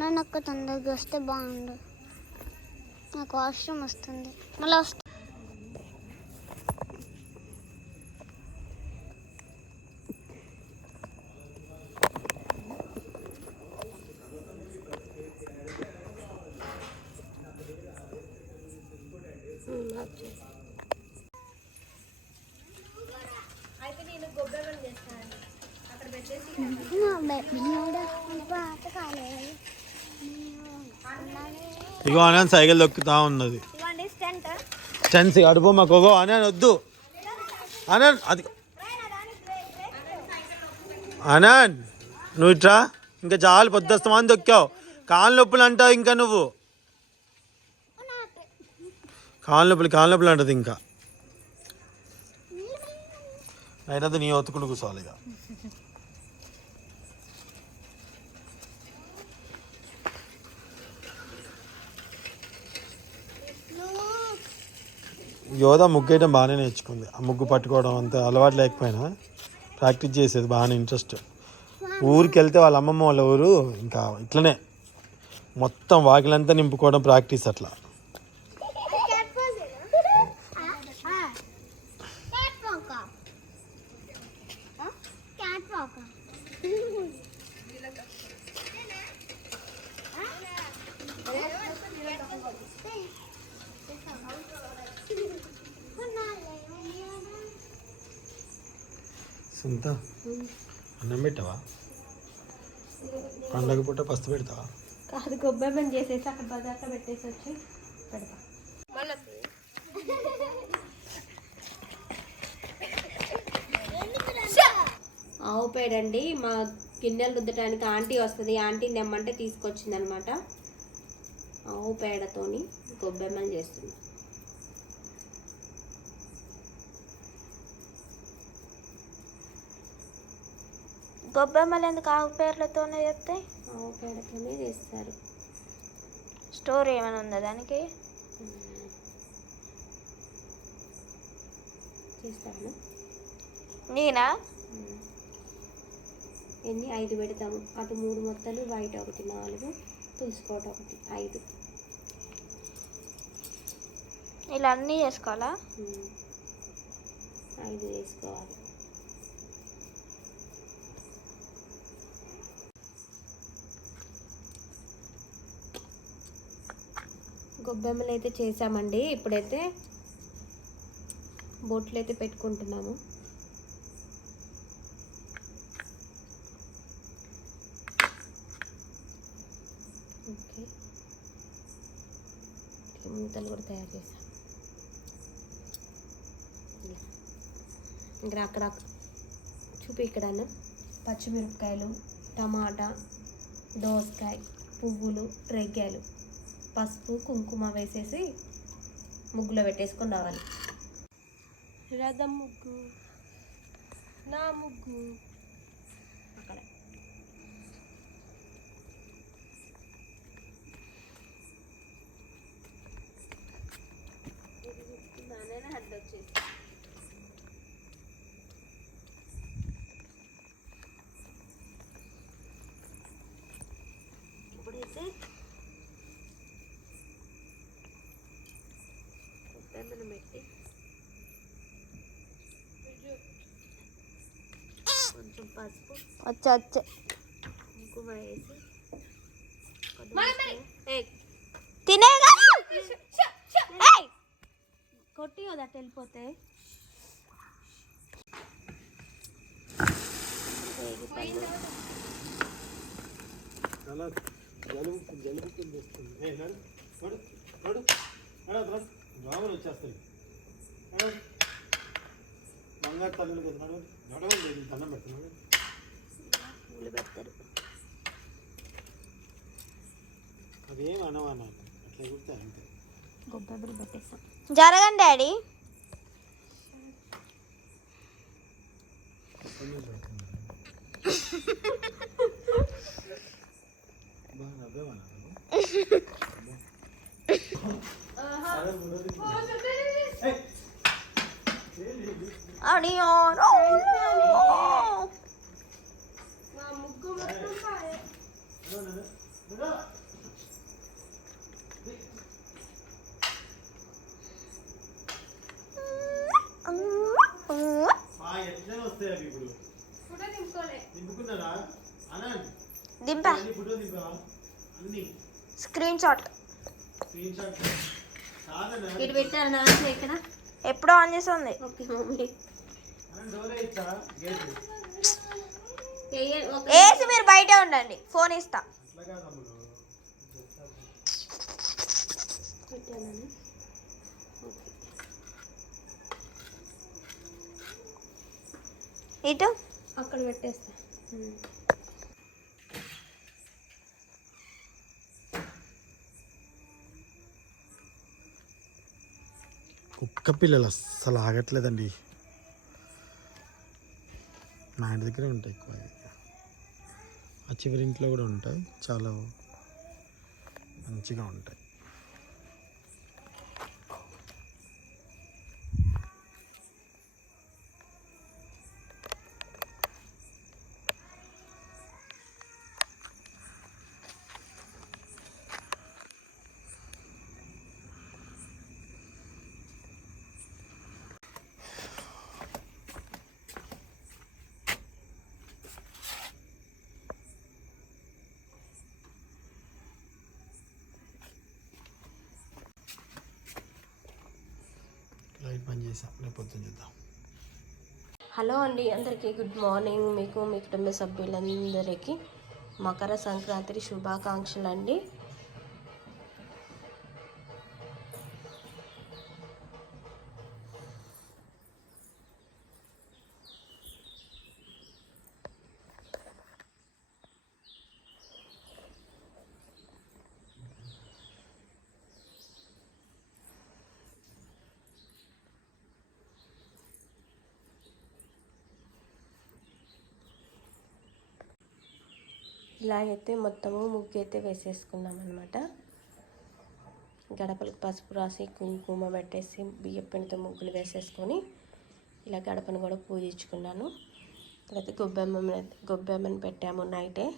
నాకు తొందరగా వస్తే బాగుండు. నాకు వాష్రూమ్ వస్తుంది మళ్ళీ వస్తుంది. ఇగో ఆనంద్ సైకిల్ దొక్కుతా ఉన్నది. స్టెన్స్ అడుపు మాకు ఆనంద్ వద్దు. ఆనంద్ అది ఆనంద్ నువ్వు ఇట్రా. ఇంకా చాలు పొద్దుస్తమాని దొక్కావు. కాళ్ళ నొప్పులు అంటావు ఇంకా నువ్వు. కాళ్ళ నొప్పులు అంటది ఇంకా. అయితే నీ ఒత్తుకుని కూర్చోవాలి ఇక. యోధ ముగ్గు వేయడం బాగానే నేర్చుకుంది. ఆ ముగ్గు పట్టుకోవడం అంత అలవాటు లేకపోయినా ప్రాక్టీస్ చేసేది బాగానే ఇంట్రెస్ట్. ఊరికి వెళ్తే వాళ్ళ అమ్మమ్మ వాళ్ళ ఊరు ఇంకా ఇట్లనే మొత్తం వాకిలంతా నింపుకోవడం ప్రాక్టీస్ అట్లా. సుంత అన్నం పెట్టావా? పండగ పూట పస్తు పెడతావా? కాదు, గొబ్బెమ్మని చేసేసి అక్కడ బజార్లో పెట్టేసి వచ్చి పెడతా. ఆవు పేడండి. మా గిన్నెలు రుద్దటానికి ఆంటీ వస్తుంది. ఆంటీని తెమ్మంటే తీసుకొచ్చింది అనమాట. ఆవు పేడతోని గొబ్బెమ్మలు చేస్తుంది. గొబ్బెమ్మలు ఎందుకు ఆవు పేర్లతోనే చేస్తాయి? ఆవు పేడతోనే చేస్తారు. స్టోరీ ఏమైనా ఉందా దానికి? చేస్తాను. నేనా? ఎన్ని 5 పెడతాము. అటు 3 మొత్తలు, వైట్ ఒకటి 4, తులసికోట ఒకటి 5. ఇలా అన్నీ చేసుకోవాలా? 5 వేసుకోవాలి. గొబ్బెమ్మలు అయితే చేసామండి. ఇప్పుడైతే బొట్లు అయితే పెట్టుకుంటున్నాము. ఓకే, మూతలు కూడా తయారు చేసాం. ఇంకా అక్కడ చూపి ఇక్కడ పచ్చిమిరపకాయలు, టమాటా, దోసకాయ, పువ్వులు, రెగ్గాయలు, పసుపు, కుంకుమ వేసేసి ముగ్గులో పెట్టేసుకొని రావాలి. రథం ముగ్గు, నా ముగ్గు అక్కడ. హెడ్ వచ్చేసి ఇప్పుడైతే కొత్తమ్మను పెట్టి కొంచెం పసుపు కుంకుమ వేసి కొట్టి కదా వెళ్ళిపోతే వచ్చేస్తాయి. బంగారు తల్లులు కదా నడవలేదు, దండం పెడుతున్నాడు. పూలు పెడతారు. అవేం అనవాన అట్లా కుడతా అంతే. గొబ్బెమ్మలు పెట్టేస్తాం. జరగండి డాడీ. ముగ్గు ఎట్లనే వస్తాయి అవి ఇప్పుడు ఫోటో తీసుకోలే. దింపుకున్నారా అనంత్? దింపా అన్ని ఫోటో దింపావా? అన్ని స్క్రీన్ షాట్ స్క్రీన్ షాట్ కాదన్నా. ఇటు పెట్టారు నా ఇక్కడ. ఎప్పుడో ఆన్ చేసి ఉంది. Okay mummy. అనంత్ డోరే ఇచ్చా గేట్ వేసి మీరు బయటే ఉండండి, ఫోన్ ఇస్తా. అట్లా కాదు అమ్ముడు. పెట్టాను. ఇటు అక్కడ పెట్టేస్తా. కుక్క పిల్లలు అస్సలు ఆగట్లేదండి. నా ఇంటి దగ్గరే ఉంటాయి ఎక్కువ. ఆ చివరి ఇంట్లో కూడా ఉంటాయి, చాలా మంచిగా ఉంటాయి. లైట్ బంద్ చేసాం, రేపు పొద్దున్న చూద్దాం. హలో అండి, అందరికీ గుడ్ మార్నింగ్. మీకు మీ కుటుంబ సభ్యులందరికీ మకర సంక్రాంతి శుభాకాంక్షలు అండి. ఇలాగైతే మొత్తము ముగ్గు అయితే వేసేసుకున్నాం అనమాట. గడపలకు పసుపు రాసి కుంకుమ పెట్టేసి బియ్యం పిండితో ముగ్గులు వేసేసుకొని ఇలా గడపను కూడా పూజించుకున్నాను. ఇక్కడైతే గొబ్బెమ్మని పెట్టాము నైటే.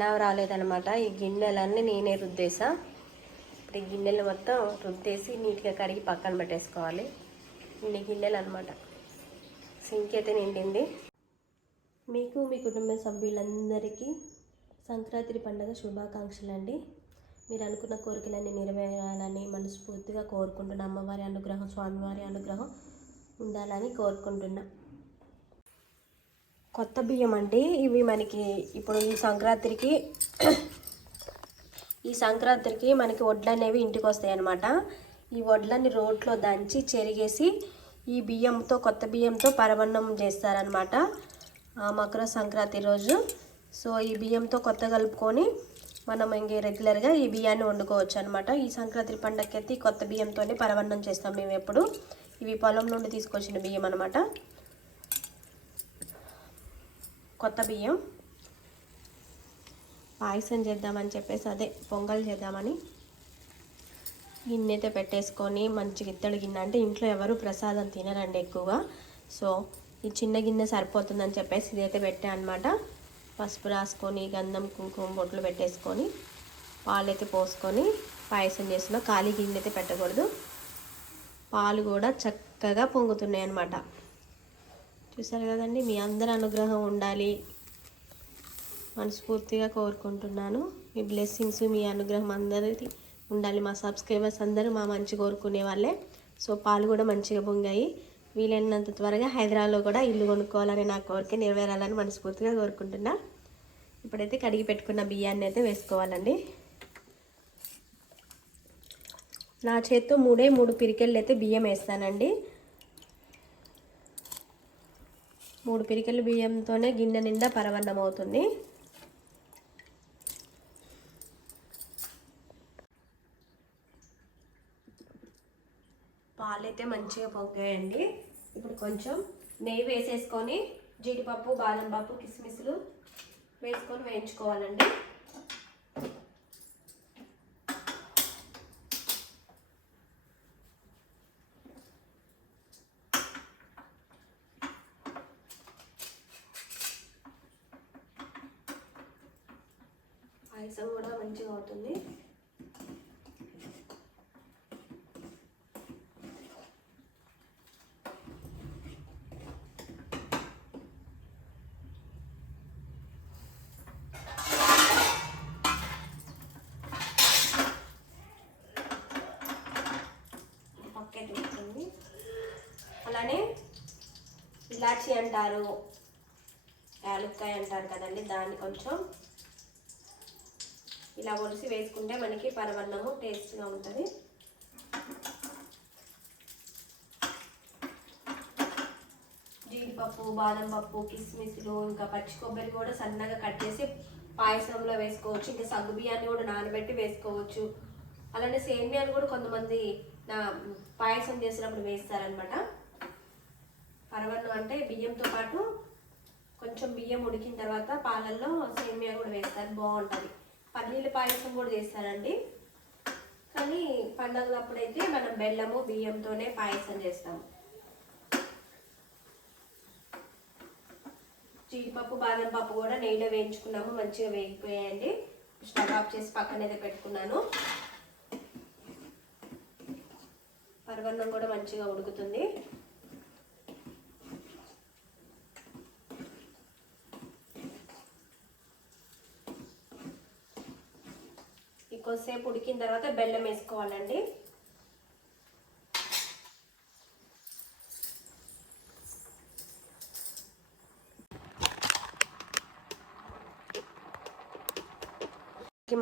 పనావ రాలేదనమాట. ఈ గిన్నెలన్నీ నేనే రుద్దేసా. ఇప్పుడు ఈ గిన్నెలు మొత్తం రుద్దేసి నీట్గా కడిగి పక్కన పెట్టేసుకోవాలి. ఇన్ని గిన్నెలు అనమాట. సింక్ అయితే నిండింది. మీకు మీ కుటుంబ సభ్యులందరికీ సంక్రాంతి పండుగ శుభాకాంక్షలు అండి. మీరు అనుకున్న కోరికలన్నీ నెరవేరాలని మనస్ఫూర్తిగా కోరుకుంటున్నా. అమ్మవారి అనుగ్రహం, స్వామివారి అనుగ్రహం ఉండాలని కోరుకుంటున్నా. కొత్త బియ్యం అండి ఇవి. మనకి ఇప్పుడు ఈ సంక్రాంతికి మనకి వడ్లు అనేవి ఇంటికి వస్తాయి అన్నమాట. ఈ వడ్లని రోట్లో దంచి చెరిగేసి ఈ బియ్యంతో, కొత్త బియ్యంతో పరమాన్నం చేస్తారనమాట మకర సంక్రాంతి రోజు. సో ఈ బియ్యంతో కొత్త కలుపుకొని మనం ఇంకే రెగ్యులర్గా ఈ బియ్యాన్ని వండుకోవచ్చు అనమాట. ఈ సంక్రాంతి పండగకి అయితే కొత్త బియ్యంతోనే పరమాన్నం చేస్తాం మేము ఎప్పుడు. ఇవి పొలం నుండి తీసుకొచ్చిన బియ్యం అనమాట. కొత్త బియ్యం పాయసం చేద్దామని చెప్పేసి, అదే పొంగల్ చేద్దామని గిన్నె అయితే పెట్టేసుకొని, మంచిగా ఇత్తడి గిన్నె, అంటే ఇంట్లో ఎవరు ప్రసాదం తినరండి ఎక్కువగా. సో ఈ చిన్న గిన్నె సరిపోతుందని చెప్పేసి ఇదైతే పెట్టా అనమాట. పసుపు రాసుకొని, గంధం కుంకుమ బొట్లు పెట్టేసుకొని, పాలైతే పోసుకొని పాయసం చేసిన. ఖాళీ గిన్నె అయితే పెట్టకూడదు. పాలు కూడా చక్కగా పొంగుతున్నాయి అన్నమాట. చూసారు కదండి. మీ అందరి అనుగ్రహం ఉండాలి మనస్ఫూర్తిగా కోరుకుంటున్నాను. మీ బ్లెస్సింగ్స్, మీ అనుగ్రహం అందరిది ఉండాలి. మా సబ్స్క్రైబర్స్ అందరూ మా మంచి కోరుకునే వాళ్ళే. సో పాలు కూడా మంచిగా పొంగాయి. వీలైనంత త్వరగా హైదరాబాద్లో కూడా ఇల్లు కొనుక్కోవాలని నా కోరిక నెరవేరాలని మనస్ఫూర్తిగా కోరుకుంటున్నా. ఇప్పుడైతే కడిగి పెట్టుకున్న బియ్యాన్ని అయితే వేసుకోవాలండి. నా చేత్తో 3 పిరికెళ్ళు అయితే బియ్యం వేస్తానండి. 3 పిరికెళ్ళు బియ్యంతోనే గిన్నె నిండా పరమాన్నం అవుతుంది. పాలైతే మంచిగా పొంగాయండి. ఇప్పుడు కొంచెం నెయ్యి వేసేసుకొని జీడిపప్పు, బాదం పప్పు, కిస్మిస్లు వేసుకొని వేయించుకోవాలండి. పాయసం కూడా మంచిగా అవుతుంది. అలానే ఇలాచి అంటారు, యాలక్కాయ అంటారు కదండి, దాన్ని కొంచెం ఇలా ఒలిసి వేసుకుంటే మనకి పరమాన్నము టేస్ట్గా ఉంటుంది. జీడిపప్పు, బాదం పప్పు, కిస్మిస్లు, ఇంకా పచ్చి కొబ్బరి కూడా సన్నగా కట్ చేసి పాయసంలో వేసుకోవచ్చు. ఇంకా సగ్గు బియ్యాన్ని కూడా నానబెట్టి వేసుకోవచ్చు. అలానే సేమియాలు కూడా కొంతమంది పాయసం చేసినప్పుడు వేస్తారనమాట. పరమాన్నం అంటే బియ్యంతో పాటు కొంచెం బియ్యం ఉడికిన తర్వాత పాలల్లో సేమియా కూడా వేస్తారు, బాగుంటుంది. పల్లీల పాయసం కూడా చేస్తారండి. కానీ పండగలప్పుడైతే మనం బెల్లము, బియ్యంతోనే పాయసం చేస్తాము. జీడిపప్పు, బాదం పప్పు కూడా నెయ్యిలో వేయించుకున్నాము, మంచిగా వేగిపోయాయండి. స్టవ్ ఆఫ్ చేసి పక్కనైతే పెట్టుకున్నాను. పరమాన్నం కూడా మంచిగా ఉడుకుతుంది. కొద్దిసేపు ఉడికిన తర్వాత బెల్లం వేసుకోవాలండి.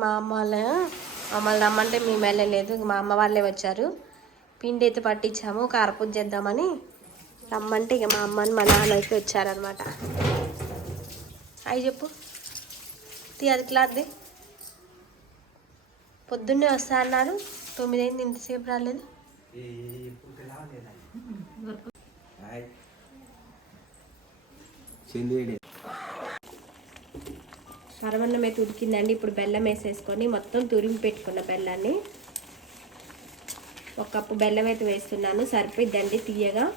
మా మమ్మల్ని రమ్మంటే మేము వెళ్ళలేదు, మా అమ్మ వాళ్ళే వచ్చారు. పిండి అయితే పట్టించాము, కారపూజ చేద్దామని రమ్మంటే ఇక మా అమ్మని మా నాన్న అయితే వచ్చారనమాట. అవి చెప్పు అది క్లాత్ది. పొద్దున్నే వస్తా అన్నారు, 9 అయింది, ఇంతసేపు రాలేదు. పరమాన్నం అయితే ఉడికిందండి. ఇప్పుడు బెల్లం వేసేసుకొని మొత్తం తురిమి పెట్టుకున్న బెల్లాన్ని, 1 కప్పు బెల్లం అయితే వేస్తున్నాను. సరిపోద్దండి తీయగా.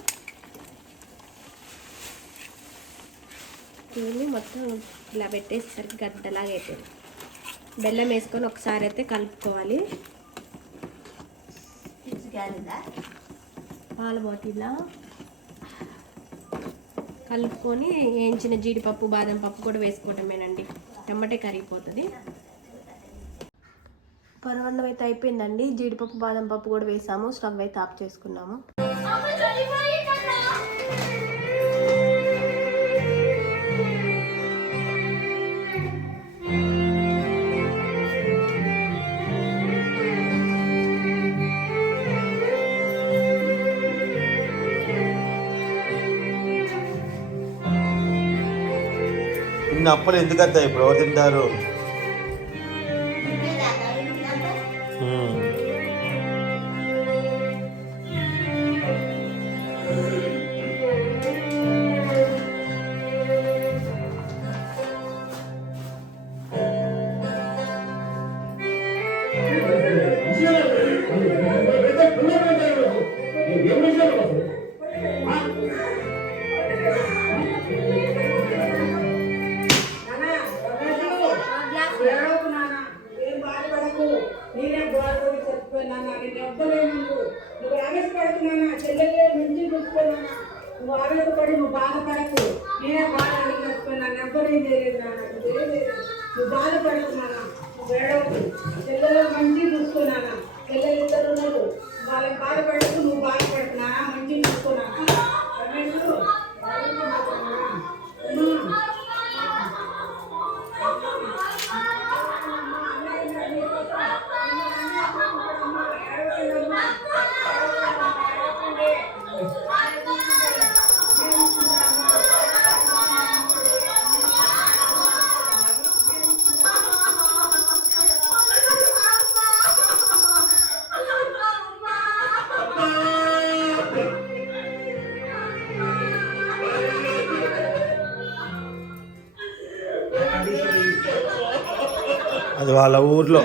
తురిమి మొత్తం ఇలా పెట్టేసరికి గడ్డలాగా అవుతుంది. బెల్లం వేసుకొని ఒకసారి అయితే కలుపుకోవాలి. పాల బాటిల్లా కలుపుకొని వేయించిన జీడిపప్పు బాదం పప్పు కూడా వేసుకోవటమేనండి. టమాటే కరిగిపోతుంది. పరవన్నం అయితే అయిపోయిందండి. జీడిపప్పు బాదం పప్పు కూడా వేసాము. స్టవ్ అయితే ఆఫ్ చేసుకున్నాము. ఇన్ని అప్పలు ఎందుకు వస్తాయి? ఇప్పుడు ఎవరు తింటారు? నువ్వు ఆవేశపడి నువ్వు బాధపడకు. నేనే బాధ చెప్పుకున్నాను. ఎవ్వరేం చేయలేదు నాన్న. నువ్వు బాధపడకు నాన్న. నువ్వు ఏడవకు. చెల్లెలు మంచి చూసుకున్నానా. చెల్లెలు ఇద్దరు ఉన్నారు. వాళ్ళకి బాధపడకు. నువ్వు బాధపడకు నాన్న. మంచి చూసుకున్నాను. రమేష్ అది వాళ్ళ ఊర్లో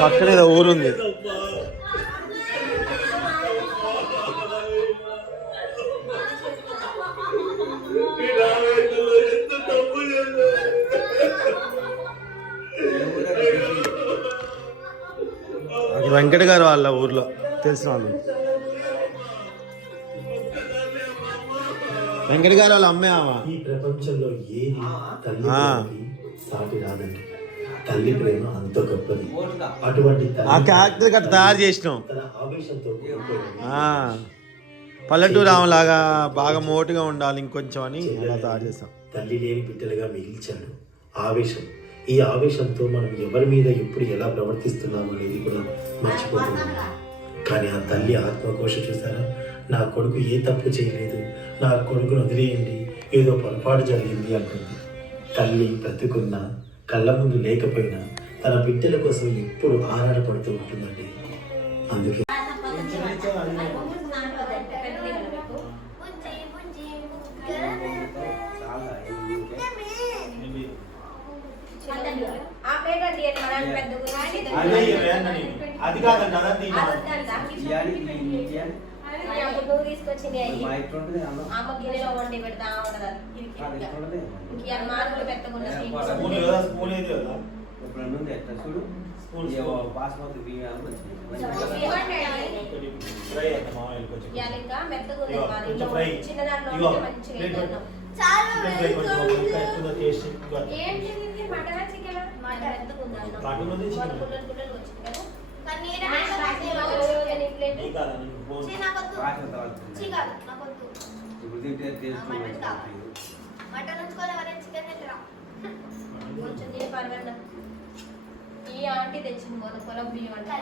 పక్కనే ఊరుంది. అది వెంకట గారు వాళ్ళ ఊర్లో తెలిసిన వాళ్ళు. వెంకట గారు వాళ్ళ అమ్మే ఆమె. ఈ ప్రపంచంలో ఏది తల్లి సాటి రాదండి. తల్లి ప్రేమ అంత గొప్పది. అటువంటి ఆ క్యారెక్టర్ గట్ట తయారు చేసినాం. తన ఆవేశంతో పల్లెటూరు ఆమెలాగా బాగా మోటుగా ఉండాలి ఇంకొంచెం అని అలా తయారు చేస్తాం. తల్లి లేని బిడ్డలుగా మిగిల్చాడు. ఆవేశం. ఈ ఆవేశంతో మనం ఎవరి మీద ఎప్పుడు ఎలా ప్రవర్తిస్తున్నాం అనేది కూడా మర్చిపోతున్నాం. కానీ ఆ తల్లి ఆత్మకోశ చూసారా? నా కొడుకు ఏ తప్పు చేయలేదు, నా కొడుకును వదిలేయండి, ఏదో పొరపాటు జరిగింది అంటుంది. తల్లి బ్రతుకున్నా కళ్ళ ముందు లేకపోయినా తన బిడ్డల కోసం ఎప్పుడు ఆరాటపడుతూ ఉంటుందండి. అందుకే నువ్వు తీసుకొచ్చింది అమ్మ గిన్నెలో వండి పెడతా మార్కులు పెట్టుకున్నది. ఇంకా మెత్తగా చిన్న దాంట్లో మంచిగా మటన్ చికెన్ మెత్తగా ఈ ఆంటీ తెచ్చింది మొన్న పొలం బియ్యం అంటే